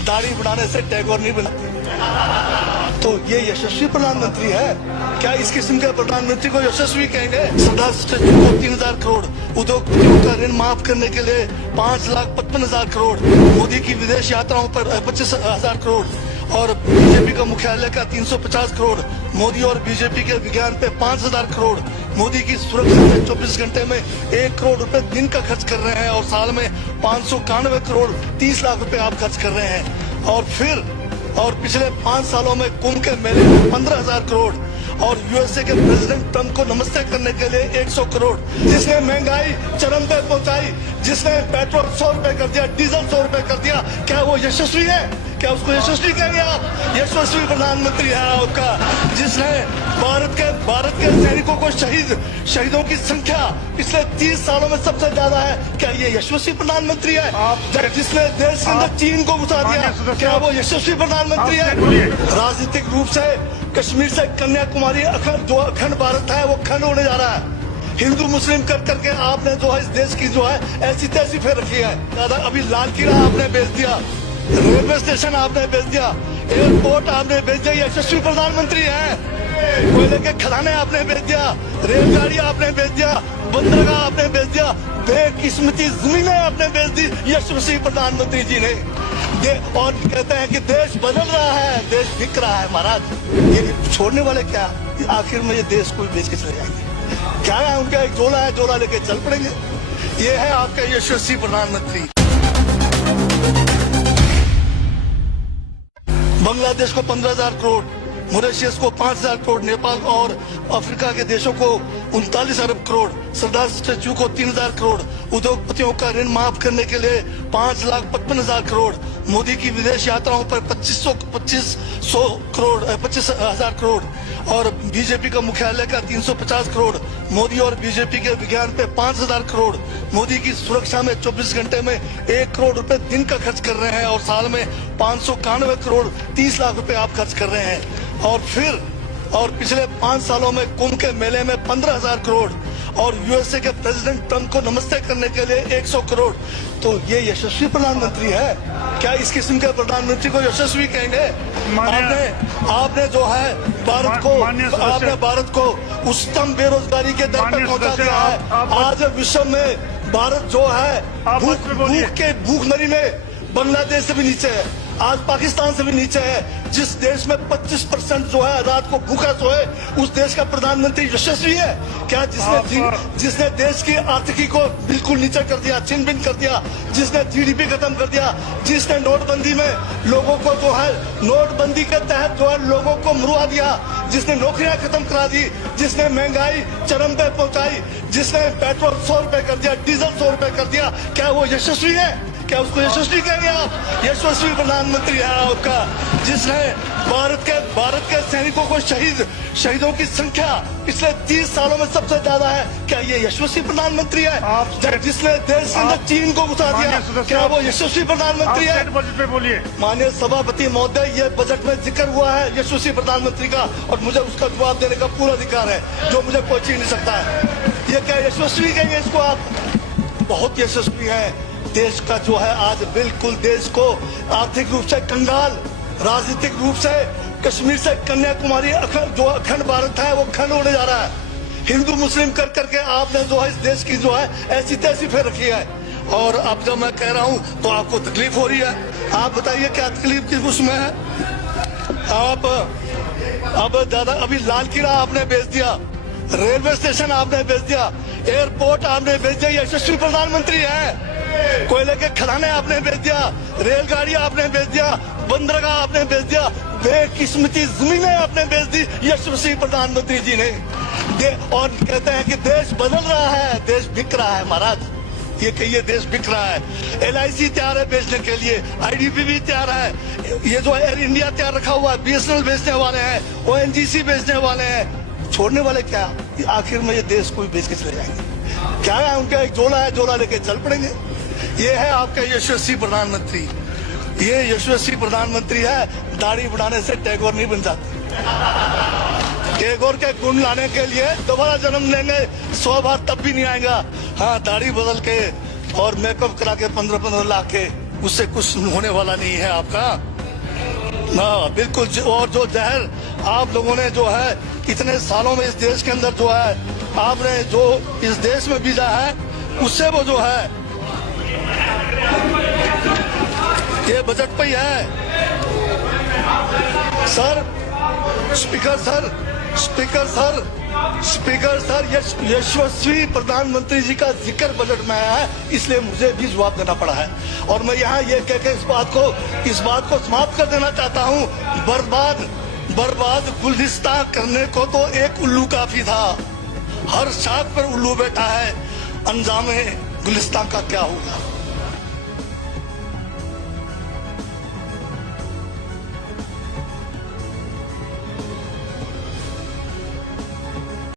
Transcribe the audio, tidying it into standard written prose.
दाढ़ी बढ़ाने से टैगोर नहीं बनते। तो ये यशस्वी प्रधानमंत्री है क्या? इस किस्म के प्रधानमंत्री को यशस्वी कहेंगे? सरदार स्टैच्यू को 3000 करोड़, उद्योगपतियों का ऋण माफ करने के लिए 5,55,000 करोड़, मोदी की विदेश यात्राओं पर 25,000 करोड़ और बीजेपी का मुख्यालय का 350 करोड़, मोदी और बीजेपी के विज्ञान पे 5,000 करोड़, मोदी की सुरक्षा में 24 घंटे में 1 करोड़ रुपए दिन का खर्च कर रहे हैं और साल में 591 करोड़ 30 लाख रुपए आप खर्च कर रहे हैं। और पिछले 5 सालों में कुंभ के मेले में 15,000 करोड़ और यूएसए के प्रेसिडेंट ट्रंप को नमस्ते करने के लिए 100 करोड़, जिसने महंगाई चरम पे पहुंचाई, जिसने पेट्रोल 100 रुपए कर दिया, डीजल 100 रुपए कर दिया, क्या वो यशस्वी है? क्या उसको यशस्वी कहेंगे आप? यशस्वी प्रधानमंत्री है आपका, जिसने भारत के सैनिकों को शहीदों की संख्या पिछले 30 सालों में सबसे ज्यादा है। क्या ये यशस्वी प्रधानमंत्री है? जिसने देश के अंदर चीन को घुसा दिया, क्या वो यशस्वी प्रधानमंत्री है? राजनीतिक रूप से कश्मीर से कन्याकुमारी जो अखंड भारत है वो खंड होने जा रहा है। हिंदू मुस्लिम कर करके आपने जो है इस देश की जो है ऐसी तैसी फेर रखी है। दादा अभी लाल किला आपने बेच दिया, रेलवे स्टेशन आपने बेच दिया, एयरपोर्ट आपने बेच दिया, यशस्वी प्रधानमंत्री है। कोयले के खदाने आपने बेच दिया, रेलगाड़ी आपने बेच दिया, बंदरगाह आपने बेच दिया, बेकिस्मती जमीनें आपने बेच दी यशस्वी प्रधानमंत्री जी ने। और कहते हैं कि देश बदल रहा है, देश बिक रहा है। महाराज ये छोड़ने वाले क्या आखिर में ये देश को बेच के चले जाएंगे? क्या है उनका एक झोला है, झोला लेके चल पड़ेंगे। ये है आपका यशस्वी प्रधानमंत्री। बांग्लादेश को 15,000 करोड़, मॉरिशस को 5,000 करोड़, नेपाल और अफ्रीका के देशों को 39 अरब करोड़, सरदार स्टैच्यू को 3,000 करोड़, उद्योगपतियों का ऋण माफ करने के लिए 5,55,000 करोड़, मोदी की विदेश यात्राओं पर 25,000 करोड़ और बीजेपी का मुख्यालय का 350 करोड़, मोदी और बीजेपी के विज्ञान पे 5,000 करोड़, मोदी की सुरक्षा में 24 घंटे में 1 करोड़ रुपए दिन का खर्च कर रहे हैं और साल में 591 करोड़ 30 लाख रुपए आप खर्च कर रहे हैं। और पिछले 5 सालों में कुंभ के मेले में 15,000 करोड़ और यूएसए के प्रेसिडेंट ट्रंप को नमस्ते करने के लिए 100 करोड़। तो ये यशस्वी प्रधानमंत्री है क्या? इस किस्म के प्रधानमंत्री को यशस्वी कहेंगे? आपने जो है भारत को उच्चतम बेरोजगारी के दर पर पहुंचा दिया है। आज विश्व में भारत जो है भूखमरी में बांग्लादेश से भी नीचे है, आज पाकिस्तान से भी नीचे है। जिस देश में 25% जो है रात को भूखा सोए, उस देश का प्रधानमंत्री यशस्वी है क्या? जिसने देश की आर्थिकी को बिल्कुल नीचे कर दिया, छिन भिन कर दिया, जिसने जीडीपी खत्म कर दिया, जिसने नोटबंदी में लोगों को जो है नोटबंदी के तहत जो है लोगों को मरवा दिया, जिसने नौकरियां खत्म करा दी, जिसने महंगाई चरम पे पहुंचाई, जिसने पेट्रोल 100 रुपए कर दिया, डीजल 100 रुपए कर दिया, क्या वो यशस्वी है? क्या उसको यशस्वी कहेंगे आप? यशस्वी प्रधानमंत्री है आपका, जिसने भारत के सैनिकों को शहीदों की संख्या पिछले 30 सालों में सबसे ज्यादा है। क्या ये यशस्वी प्रधानमंत्री है? जिसने देश के अंदर चीन को घुसा दिया, क्या वो यशस्वी प्रधानमंत्री है? बजट पे बोलिए। माननीय सभापति महोदय, ये बजट में जिक्र हुआ है यशस्वी प्रधानमंत्री का और मुझे उसका जवाब देने का पूरा अधिकार है, जो मुझे कोई छीन नहीं सकता है। ये क्या यशस्वी कहेंगे इसको आप? बहुत यशस्वी है। देश का जो है आज बिल्कुल देश को आर्थिक रूप से कंगाल, राजनीतिक रूप से कश्मीर से कन्याकुमारी जो अखंड भारत है वो खंड होने जा रहा है। हिंदू मुस्लिम कर करके आपने जो है इस देश की जो है ऐसी तैसी फेर रखी है। और अब जब मैं कह रहा हूँ तो आपको तकलीफ हो रही है। आप बताइए क्या तकलीफ किस उसमें है? आप अब दादा अभी लाल किला आपने बेच दिया, रेलवे स्टेशन आपने बेच दिया, एयरपोर्ट आपने बेच दिया, यशस्वी प्रधानमंत्री है। कोयले के खदाने आपने बेच दिया, रेलगाड़ी आपने बेच दिया, बंदरगाह आपने बेच दिया, बेकिस्मती जमीनें आपने बेच दी यशस्वी प्रधानमंत्री जी ने। और कहते हैं कि देश बदल रहा है, देश बिक रहा है। महाराज ये कहिए देश बिक रहा है। LIC तैयार है बेचने के लिए, IDB भी तैयार है, ये जो एयर इंडिया तैयार रखा हुआ है, BSNL बेचने वाले हैं, ONGC बेचने वाले हैं। छोड़ने वाले क्या आखिर में ये देश को बेच के चले जाएंगे? क्या है उनका एक झोला है, झोला लेके चल पड़ेंगे। ये है आपका यशस्वी प्रधानमंत्री। ये यशस्वी प्रधानमंत्री है। दाढ़ी बढ़ाने से टैगोर नहीं बन जाते। टैगोर के गुण लाने के लिए दोबारा जन्म लेंगे 100 बार तब भी नहीं आएगा। हाँ, दाढ़ी बदल के और मेकअप करा के 15-15 लाख के उससे कुछ होने वाला नहीं है आपका। हाँ बिल्कुल। और जो जहर आप लोगों ने जो है इतने सालों में इस देश के अंदर जो है आपने जो इस देश में बीजा है, उससे वो जो है ये बजट पे ही है। Sir speaker sir speaker sir speaker sir यशस्वी प्रधानमंत्री जी का जिक्र बजट में है, इसलिए मुझे भी जवाब देना पड़ा है। और मैं यहाँ ये कह के इस बात को समाप्त कर देना चाहता हूँ। बर्बाद गुलिस्तान करने को तो एक उल्लू काफी था। हर शाख पर उल्लू बैठा है, अंजामे गुलिस्तान का क्या होगा।